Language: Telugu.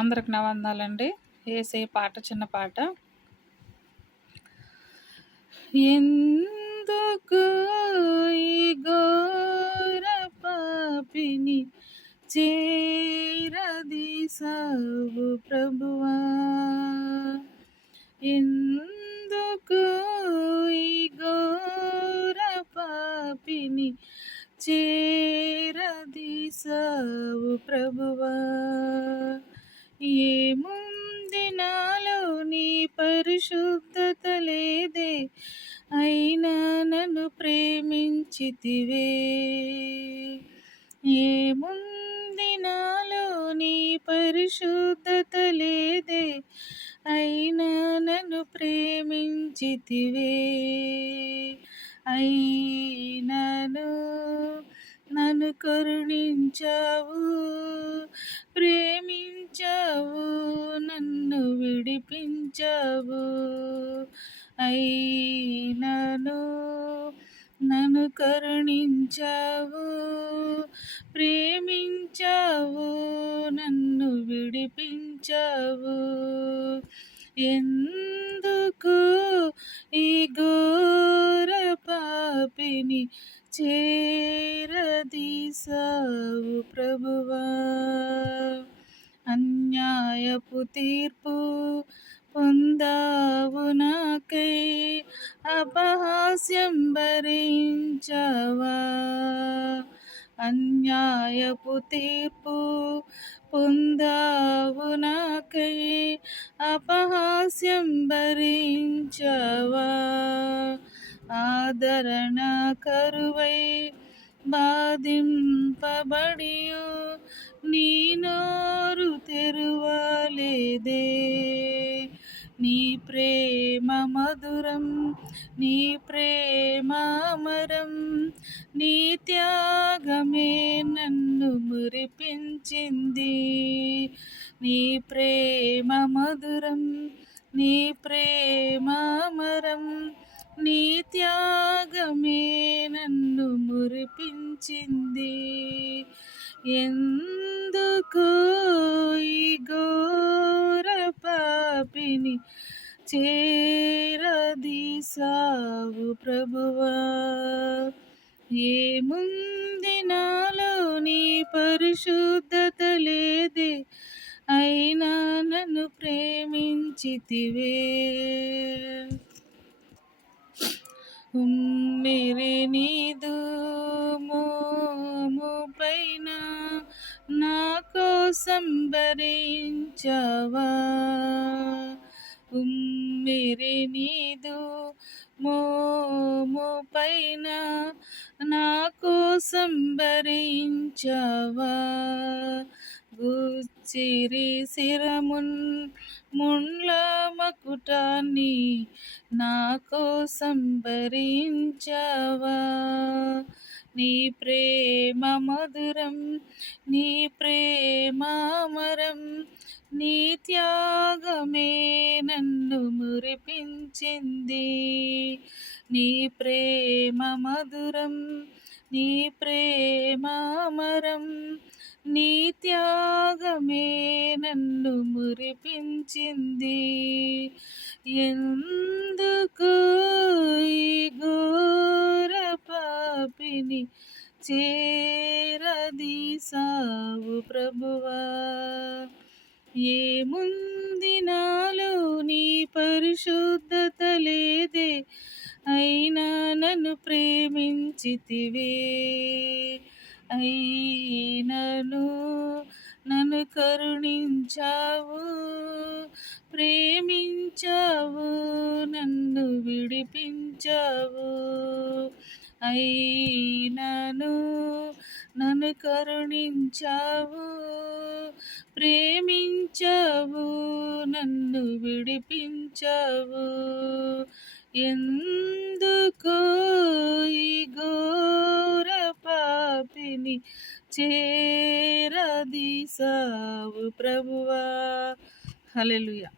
అందరికి నా వందనాలండి. యేసయ్య పాట చిన్న పాట. ఎందుకు ఈ ఘోర పాపిని చేరదీసావు ప్రభువా, ఎందుకు ఈ ఘోర పాపిని చేరదీసావు ప్రభువా, ఏముంది నాలో నీ పరిశుద్ధత లేదే, అయినా నన్ను ప్రేమించితివే. ఏముంది నాలో నీ పరిశుద్ధత లేదే, అయినా నన్ను ప్రేమించితివే. అయినను నన్ను కరుణించావు, ప్రేమించావు, నన్ను విడిపించావు. అయినను నన్ను కరుణించావు, ప్రేమించావు, నన్ను విడిపించావు. ఎందుకు ఈ ఘోర పాపిని చేరదీసావు ప్రభువా, అన్యాయపు తీర్పు పొందావు నాకై, అపహాస్యం భరించావా. అన్యాయపు తీర్పు పొందావు నాకై, అపహాస్యం భరించావా. ఆదరణ కరువై బాధింపబడియు నీ నోరు తెరువలేదే. నీ ప్రేమ మధురం, నీ ప్రేమ అమరం, నీ త్యాగమే నన్ను మురిపించింది. నీ ప్రేమ మధురం, నీ ప్రేమ అమరం, నీ త్యాగమే నన్ను మురిపించింది. ఎందుకు ఈ ఘోర పాపిని చేరదీసావు ప్రభువా, ఏముంది నాలో నీ పరిశుద్ధత లేదే, అయినా నన్ను ప్రేమించితివే. ఉమ్మెరి నీదు మోము పైన నా కోసం భరించావా. ఉమ్మెరి నీదు మోము పైన నా కోసం భరించావా. గుచ్చిరి శిరమున్ ముండ్ల మకుటాన్ని నా కోసం భరించావా. నీ ప్రేమ మధురం, నీ ప్రేమ అమరం, నీ త్యాగమే నన్ను మురిపించింది. నీ ప్రేమ మధురం, నీ ప్రేమ అమరం, నీ త్యాగమే నన్ను మురిపించింది. ఎందుకు ఈ ఘోర పాపిని చేరదీసావు ప్రభువా, ఏముంది నాలో నీ పరిశుద్ధత లేదే, అయినా నన్ను ప్రేమించితివే. అయినను నన్ను కరుణించావు, ప్రేమించావు, నన్ను విడిపించావు. అయినను నన్ను కరుణించావు, ప్రేమించావు, నన్ను విడిపించావు. ఎందుకు ఈ ఘోర పాపిని చేరదీసావు ప్రభువా. హల్లెలూయా.